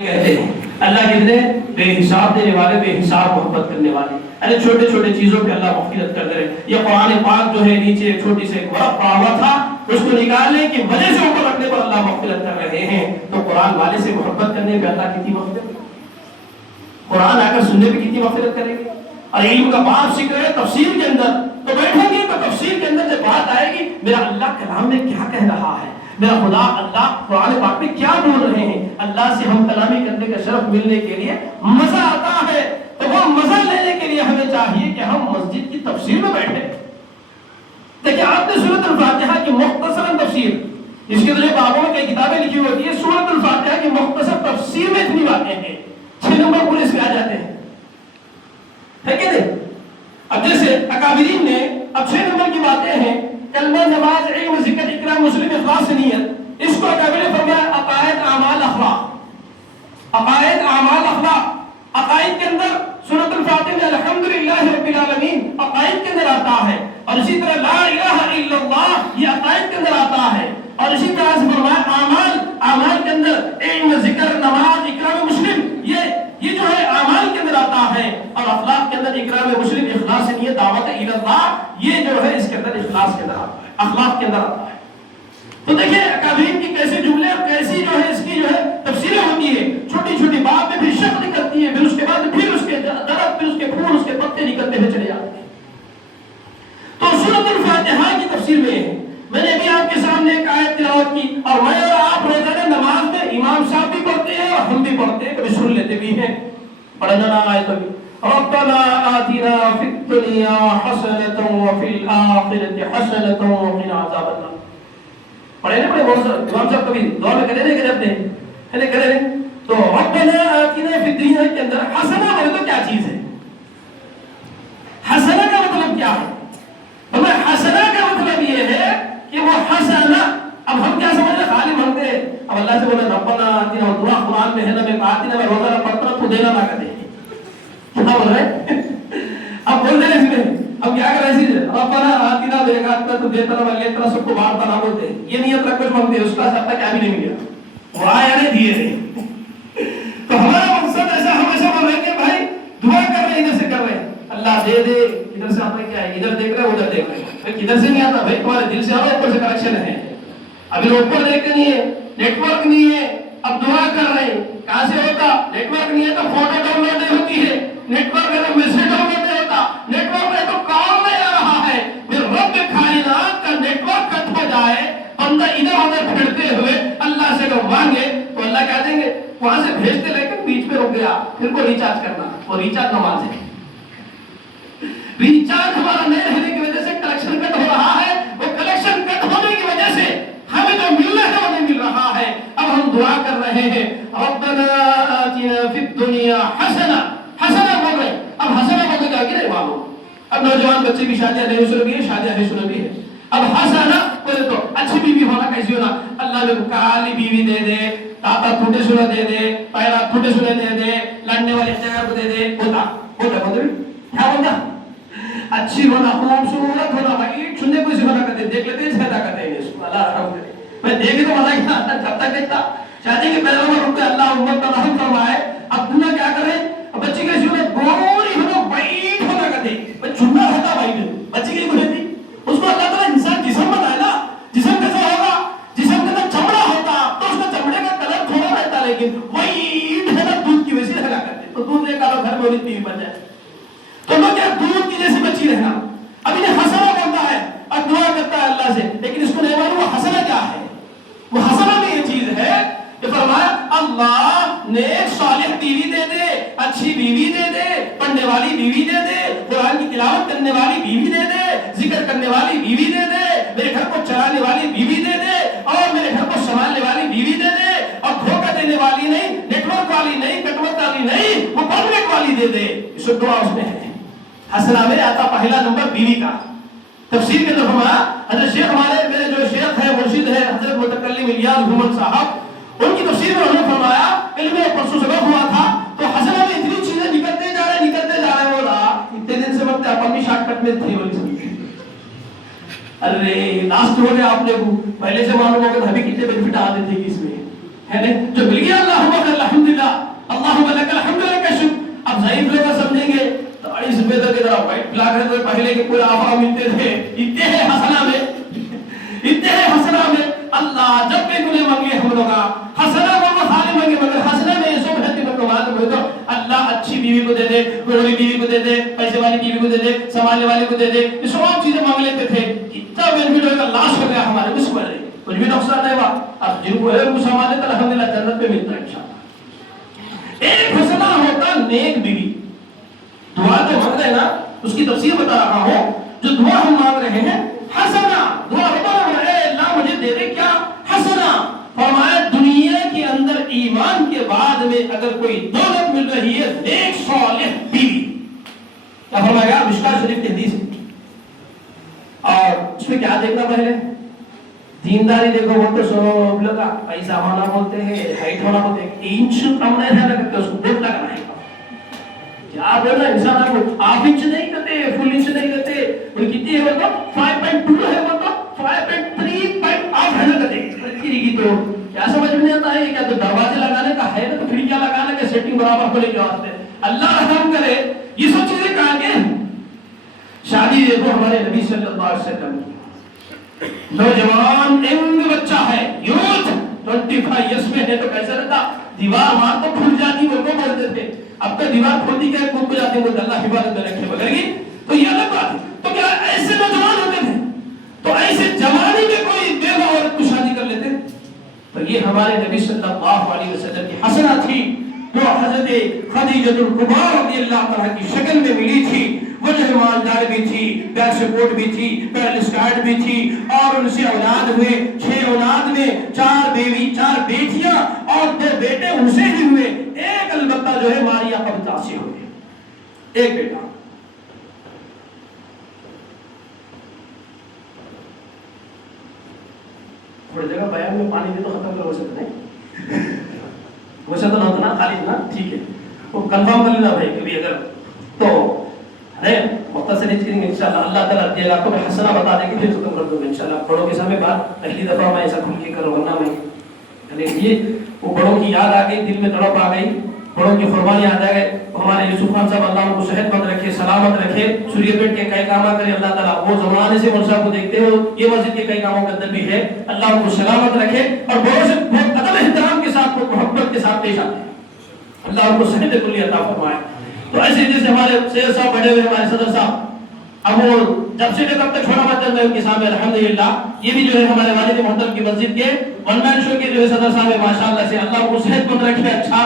کہتے ہیں اللہ کتنے بے حساب دینے والے، بے حساب محبت کرنے والے. ارے چھوٹے چھوٹے چیزوں پہ اللہ مغفرت کر دے. یہ قرآن پاک جو ہے نیچے ایک چھوٹی سے ورق پڑا ہوا تھا، اس کو نکالنے کی وجہ سے اوپر رکھنے پر اللہ مغفرت کر رہے ہیں. تو قرآن والے سے محبت کرنے پہ اللہ کتنی مغفرت، قرآن آ کر سننے پہ کتنی مغفرت کریں گے. اور علم کا باب سیکھ رہے تفسیر کے اندر، تو بیٹھیں گے تو تفسیر کے اندر جب بات آئے گی میرا اللہ کلام میں کیا کہہ رہا ہے، میرا خدا اللہ قرآن پاک میں کیا بول رہے ہیں، اللہ سے ہم کلامی کرنے کا شرف ملنے کے لیے مزہ آتا ہے. تو وہ مزہ لینے کے لیے ہمیں چاہیے کہ ہم مسجد کی تفسیر میں بیٹھیں. دیکھیں آپ نے سورۃ الفاتحہ کی مختصر تفسیر، اس کے ذریعے بابوں میں کئی کتابیں لکھی ہوتی ہیں، سورۃ الفاتحہ کی مختصر تفسیر میں اتنی باتیں ہیں، 6 نمبر پورے اس میں آ جاتے ہیں، ہے کہ نہیں؟ اب جیسے اکابرین نے اب 6 نمبر کی باتیں ہیں، کلمہ، نماز، علم، ذکر، اکرام، مسلم، اخلاص، نیت. اس کو اکابر نے فرمایا عقائد، اعمال، اخلاق. عقائد، اعمال، اخلاق. عقائد کے اندر سورۃ الفاتحہ میں الحمدللہ رب العالمین عقائد کے اندر آتا ہے، اور اسی طرح لا الہ الا اللہ یہ عقائد کے اندر آتا ہے. اور اسی طرح سے فرمایا اعمال، اعمال کے اندر علم، ذکر، نماز، اکرام، مسلم، یہ جو ہے اعمال کے اندر آتا ہے. اور اخلاق کے اندر اکرام مسلم، اخلاص نیت، دعوت الی اللہ، یہ جو ہے اس کے اندر اخلاص کے اندر آتا ہے، اخلاق کے اندر آتا ہے. تو دیکھیں اکابرین کی کیسے جملے اور کیسی جو ہے اس کی جو ہے تفسیریں ہوتی ہے. چھوٹی چھوٹی بات میں پھر شکل نکلتی ہے، پھر اس کے بعد پھر اس کے درخت، پھر اس کے پھول، اس کے پتے نکلتے ہوئے چلے جاتے ہیں. تو سورۃ الفاتحہ کی تفسیر میں نے ابھی آپ کے سامنے ایک آیت تلاوت کی، اور میں اور آپ روزانہ نماز میں امام صاحب بھی پڑھتے ہیں اور ہم بھی پڑھتے ہیں، کبھی سن لیتے بھی ہیں. پڑھنا نہ آئے تو بھی ربنا آتنا فی الدنیا حسنۃ وفی الآخرۃ حسنۃ وقنا عذاب النار. پڑھے نا، پڑھے امام صاحب کبھی دعا میں کرے نہیں کرتے ہیں، کرے نہیں. تو ربنا آتنا فی الدنیا کے اندر حسنہ ہے تو کیا چیز ہے؟ حسنہ کا مطلب کیا ہے؟ حسنہ کا مطلب یہ ہے کہ وہ حسنہ، اب ہم کیا سمجھ رہے خالی مانگتے ہیں. اب اللہ سے بولے ربنا آتنا، اور دعا قرآن میں ہے نا، میں آتنا میں روزانہ پڑھتا ہوں تو دینا نہ کرے، کیا بول رہے؟ اب بول رہے اس میں اب کیا کر رہے ہیں؟ ربنا آتنا بیکاتنا تو دیتا نہ لیتا سب کو بانٹتا نہ بولتے. یہ نیت رکھ کر مانگتے ہیں، اس کا سب تک کیا بھی نہیں ملیا، وہ آیا نہیں دیے نہیں. تو ہمارا مقصد ایسا ہمیشہ بول رہے ہیں کہ بھائی دعا کر رہے ہیں، ادھر سے کر رہے ہیں، اللہ دے دے. ادھر سے آپ نے کیا ہے، ادھر دیکھ رہے ادھر دیکھ رہے ہیں، ادھر سے نہیں آتا بھائی، تمہارے دل سے آؤ، اوپر سے کنیکشن ہے. ابھی اوپر دیکھتے نہیں ہے، نیٹ ورک نہیں ہے، اب دعا کر رہے ہیں، کہاں سے ہوگا؟ نیٹ ورک نہیں ہے تو فوٹو ڈاؤن لوڈ نہیں ہوتی ہے، نیٹ ورک ہے تو میسج ڈاؤن لوڈ نہیں ہوتا، نیٹ ورک ہے تو کال نہیں آ رہا ہے. پھر رب کائنات کا نیٹ ورک کٹ ہو جائے، بندہ ادھر ادھر پھرتے ہوئے اللہ سے لوگ مانگے تو اللہ کہہ دیں گے وہاں سے بھیجتے لیکن بیچ میں رک گیا، پھر کو ریچارج کرنا. وہ ریچارج نماز ہے، ریچارج ہمارا نہیں رہنے کی وجہ سے کلیکشن کٹ ہو رہا ہے. وہ کلیکشن کٹ ہونے کی وجہ سے ہمیں جو ملنا ہے وہ نہیں مل رہا ہے. اب ہم دعا کر رہے ہیں ربنا آتنا فی الدنیا حسنہ، حسنہ بول رہے ہیں. اب حسنہ بولنے کا کہ نہیں معلوم. اب نوجوان بچے کی شادیاں نہیں سن بھی ہے، شادیاں نہیں سن بھی ہے. اب حسنہ بولے تو اچھی بیوی ہونا، کیسی ہونا؟ اللہ میں کالی بیوی دے دے، تاتا ٹوٹے سنے دے دے، پیرا ٹوٹے سنے دے دے، لڑنے والی جگہ کو دے دے. ہوتا کیا بولتا؟ اچھی ہونا، خوبصورت ہونا. بھائی سننے کو اسی ہونا کرتے دیکھ لیتے زیادہ کرتے ہیں اس کو. اللہ رحم کرے، میں دیکھے تو مزہ کیا آتا، جب تک دیکھتا شادی کے پہلے میں رکھتے اللہ امت کا رحم فرمائے. اب دنیا کیا کرے؟ بچی کیسی ہونا، گوری ہونا، وائٹ ہونا کرتے. چننا ہوتا وائٹ، بچی کی ہوتی اس کو اللہ تعالیٰ انسان جسم بنائے نا، جسم کیسا ہوگا؟ جسم کے اندر چمڑا ہوتا تو اس کا چمڑے کا کلر تھوڑا رہتا، لیکن وائٹ ہے نا، دودھ کی ویسی رہا کرتے. تو دودھ لے کر گھر میں اور اتنی بن جائے تو لوگ کیا دودھ کی جیسی بچی رہنا. اب انہیں حسنہ بولتا ہے اور دعا کرتا ہے اللہ سے، لیکن اس کو نہیں معلوم وہ حسنہ کیا ہے. وہ حسنہ میں یہ چیز ہے کہ فرمایا اللہ نیک صالح بیوی دے دے، اچھی بیوی دے دے، پڑھنے والی بیوی دے دے، قرآن کی تلاوت کرنے والی بیوی دے دے، ذکر کرنے والی بیوی دے دے، میرے گھر کو چلانے والی بیوی دے دے، اور میرے گھر کو سنبھالنے والی بیوی دے دے، اور دھوکہ دینے والی نہیں، نیٹ ورک والی نہیں، کٹوت والی نہیں، وہ پرمنٹ والی دے دے. اس دعا اس میں ہے. حسنہ میں آتا پہلا نمبر بیوی کا. تفسیر کے اندر فرمایا حضرت شیخ ہمارے میرے جو شیخ ہے مرشد ہے حضرت متکلم الیاس گھومن صاحب، ان کی تفسیر میں انہوں نے فرمایا علم پرسوں سبق ہوا تھا تو حسنہ میں اتنی چیزیں نکلتے جا رہے بولا اتنے دن سے بولتے اپن بھی شارٹ کٹ میں تھے بولی سمجھے. ارے لاسٹ ہو گیا آپ نے کو پہلے سے معلوم ہو کہ ابھی کتنے بینیفٹ آتے تھے اس میں ہے نا؟ جو مل گیا اللہم الحمدللہ، اللہم لک الحمد لک شکر. اب ضعیف لوگ سمجھیں گے تو 40 روپے تک ادھر وائٹ بلاک ہے، تو پہلے کے پورے آفا ملتے تھے اتنے حسنہ میں، اتنے حسنہ میں. اللہ جب بھی تمہیں مانگے ہم لوگ حسنہ وہ مسالے مانگے، مگر حسنہ میں یہ سب ہے کہ لوگ معلوم ہو تو اللہ اچھی بیوی کو دے دے، بوڑھی بیوی کو دے دے، پیسے والی بیوی کو دے دے، سنبھالنے والے کو دے دے، یہ سب چیزیں مانگ لیتے تھے. اتنا بینیفٹ ہوگا لاش ہو گیا ہمارے اس پر کچھ بھی نقصان نہیں ہوا. اب جن کو ہے وہ سنبھالے تو الحمدللہ جنت پہ ملتا ہے انشاءاللہ. ایک حسنہ ہوتا نیک بیوی. دعا جو مانگ رہے ہیں نا اس کی تفسیر بتا رہا ہوں. جو دعا ہم مانگ رہے ہیں حسنہ، دعا بتا رہے ہیں اللہ مجھے دے دے کیا حسنہ. فرمایا دنیا کے اندر ایمان کے بعد میں اگر کوئی دولت مل رہی ہے نیک صالح بیوی. کیا فرمایا مشکاہ شریف کی حدیث ہے. اور اس میں کیا دیکھنا پہلے دینداری دیکھو. وہ تو سو لگا پیسہ ہونا بولتے ہیں، ہائٹ ہونا بولتے ہیں، انچ کم نہیں رہنا کرتے اس کو دیکھ لگنا ہے. کیا بولنا انسان آپ کو آپ انچ نہیں کرتے، فل انچ نہیں کرتے. وہ کتنی ہے بولتا 5.2 ہے، بولتا 5.3 آپ رہنا کرتے گی. تو کیا سمجھ میں نہیں آتا ہے کیا تو دروازے لگانے کا ہے نا، تو کھڑکیاں لگانے کا سیٹنگ برابر ہونے کے واسطے. اللہ رحم کرے یہ سب چیزیں کہاں گے. شادی دیکھو ہمارے نبی صلی اللہ علیہ وسلم کی، نوجوان ینگ بچہ ہے، یوتھ 25 ایئرس میں ہے تو کیسا رہتا. دیوار مار تو کھل جاتی وہ کو بولتے تھے. اب تو دیوار کھلتی کیا کھل کو جاتے وہ اللہ حفاظت میں رکھے بغیر کی. تو یہ الگ بات ہے. تو کیا ایسے نوجوان ہوتے تھے تو ایسے جوانی میں کوئی بیوہ عورت کو شادی کر لیتے. تو یہ ہمارے نبی صلی اللہ علیہ وسلم کی حسنہ تھی جو حضرت خدیجہ الکبریٰ رضی اللہ عنہا کی شکل میں ملی تھی. وہ جو ایماندار بھی تھی، بیل سپورٹ بھی تھی، بیل اسکارٹ بھی تھی، اور ان سے اولاد ہوئے. 6 اولاد میں 4 بیوی، 4 بیٹیاں اور 2 بیٹے ان سے ہی ہوئے. ایک البتہ جو ہے ماریا قبطہ سے ہوئے، ایک بیٹا. تھوڑی جگہ بیان میں پانی دے تو ختم کر. ویسے تو نہیں، ویسے تو نہ ہوتا نا خالی نا. ٹھیک ہے وہ کنفرم کر لینا بھائی کبھی اگر تو ارے مختصر کریں گے انشاءاللہ. اللہ تعالیٰ دے گا آپ کو. میں حسنہ بتا دیں گے پھر ختم کر دوں گا انشاءاللہ. بڑوں کے سامنے بات پہلی دفعہ میں ایسا کھل کے کروں، ورنہ میں یہ وہ بڑوں کی یاد آ گئی، دل میں تڑپ آ گئی، بڑوں کی قربانی یاد آ گئے. ہمارے یوسف خان صاحب اللہ ان کو صحت مند رکھے، سلامت رکھے، سوریہ پیٹ کے کئی کام کرے اللہ تعالیٰ. وہ زمانے سے ان صاحب کو دیکھتے ہو یہ مسجد کے کئی کاموں کے اندر بھی ہے. اللہ ان کو سلامت رکھے اور بڑوں سے بہت ادب احترام کے ساتھ، محبت کے ساتھ پیش آتے ہیں. اللہ ان کو صحت کلی عطا فرمائے. تو ایسے جیسے ہمارے سید صاحب بڑے ہوئے، ہمارے صدر صاحب، اب وہ جب سے لے کب تک چھوڑا بات چل رہا ہے ان کے سامنے الحمدللہ. یہ بھی جو ہے ہمارے والد محترم کی مسجد کے ون مین شو کے جو ہے صدر صاحب ہے. ماشاءاللہ سے اللہ کو صحت مند رکھے، اچھا